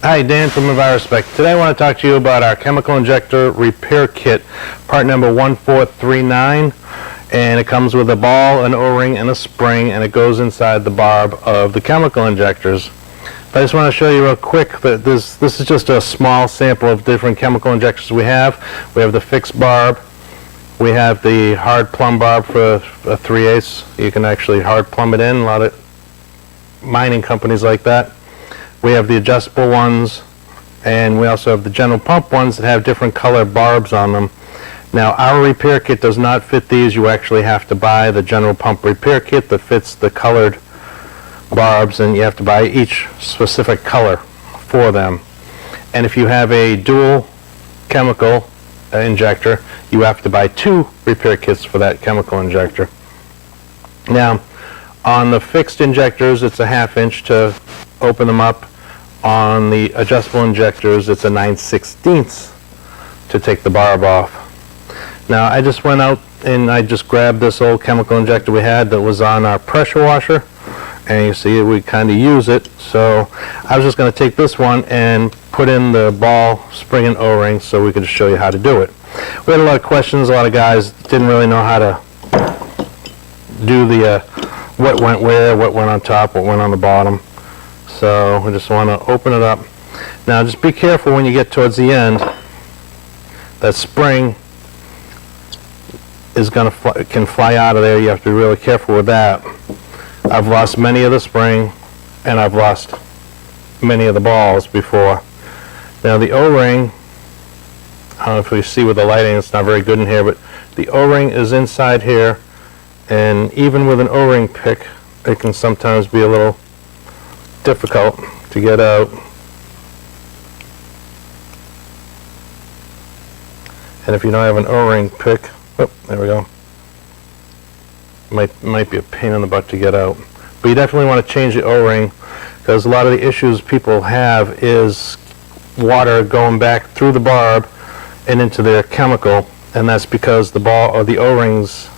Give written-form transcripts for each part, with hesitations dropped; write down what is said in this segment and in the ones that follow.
Hi, Dan from EnviroSpec. Today I want to talk to you about our chemical injector repair kit, part number 1439, and it comes with a ball, an O-ring, and a spring, and it goes inside the barb of the chemical injectors. But I just want to show you real quick that this is just a small sample of different chemical injectors we have. We have the fixed barb, we have the hard plumb barb for a 3/8. You can actually hard plumb it in, a lot of mining companies like that. We have the adjustable ones, and we also have the general pump ones that have different color barbs on them. Now, our repair kit does not fit these. You actually have to buy the general pump repair kit that fits the colored barbs, and you have to buy each specific color for them. And if you have a dual chemical injector, you have to buy 2 repair kits for that chemical injector. Now, on the fixed injectors, it's a 1/2 inch to open them up. On the adjustable injectors, it's a 9/16 to take the barb off. Now, I just went out and I just grabbed this old chemical injector we had that was on our pressure washer, and you see we kind of use it. So I was just going to take this one and put in the ball, spring, and O-ring so we could just show you how to do it. We had a lot of questions. A lot of guys didn't really know how to do the what went where, what went on top, what went on the bottom. So we just want to open it up. Now just be careful when you get towards the end. That spring is can fly out of there. You have to be really careful with that. I've lost many of the spring, and I've lost many of the balls before. Now the O-ring, I don't know if you see with the lighting, it's not very good in here, but the O-ring is inside here, and even with an O-ring pick, it can sometimes be a little difficult to get out. And if you don't have an O-ring pick, oh, there we go. Might be a pain in the butt to get out. But you definitely want to change the O-ring, because a lot of the issues people have is water going back through the barb and into their chemical, and that's because the ball or the O-ring's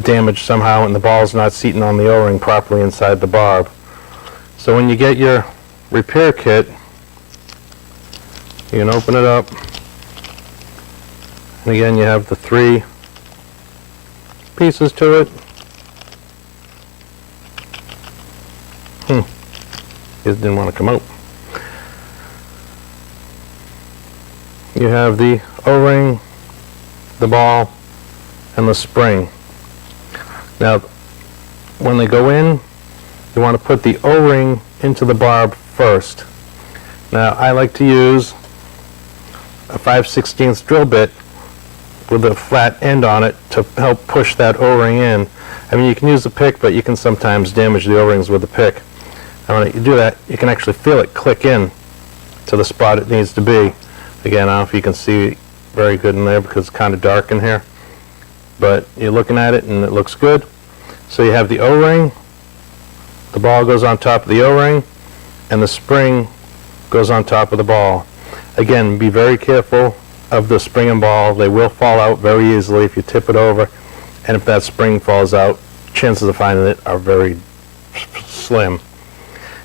damaged somehow and the ball's not seating on the O-ring properly inside the barb. So when you get your repair kit, you can open it up, and again you have the 3 pieces to it. It didn't want to come out. You have the O-ring, the ball, and the spring. Now, when they go in, you want to put the O-ring into the barb first. Now, I like to use a 5/16 drill bit with a flat end on it to help push that O-ring in. I mean, you can use a pick, but you can sometimes damage the O-rings with a pick. And when you do that, you can actually feel it click in to the spot it needs to be. Again, I don't know if you can see very good in there because it's kind of dark in here, but you're looking at it and it looks good. So you have the O-ring, the ball goes on top of the O-ring, and the spring goes on top of the ball. Again, be very careful of the spring and ball. They will fall out very easily if you tip it over, and if that spring falls out, chances of finding it are very slim.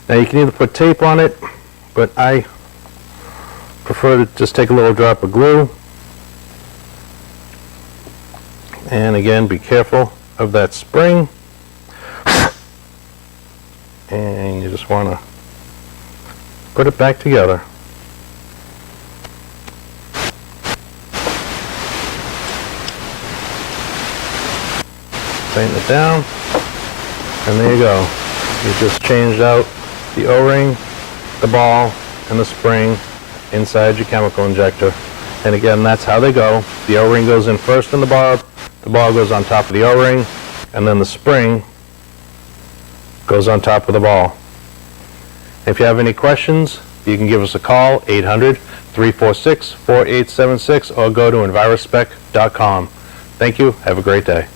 Now you can either put tape on it, but I prefer to just take a little drop of glue. And again, be careful of that spring. And you just want to put it back together. Tighten it down, and there you go. You just changed out the O-ring, the ball, and the spring inside your chemical injector. And again, that's how they go. The O-ring goes in first in the barb, the ball goes on top of the O-ring, and then the spring goes on top of the ball. If you have any questions, you can give us a call, 800-346-4876, or go to EnviroSpec.com. Thank you. Have a great day.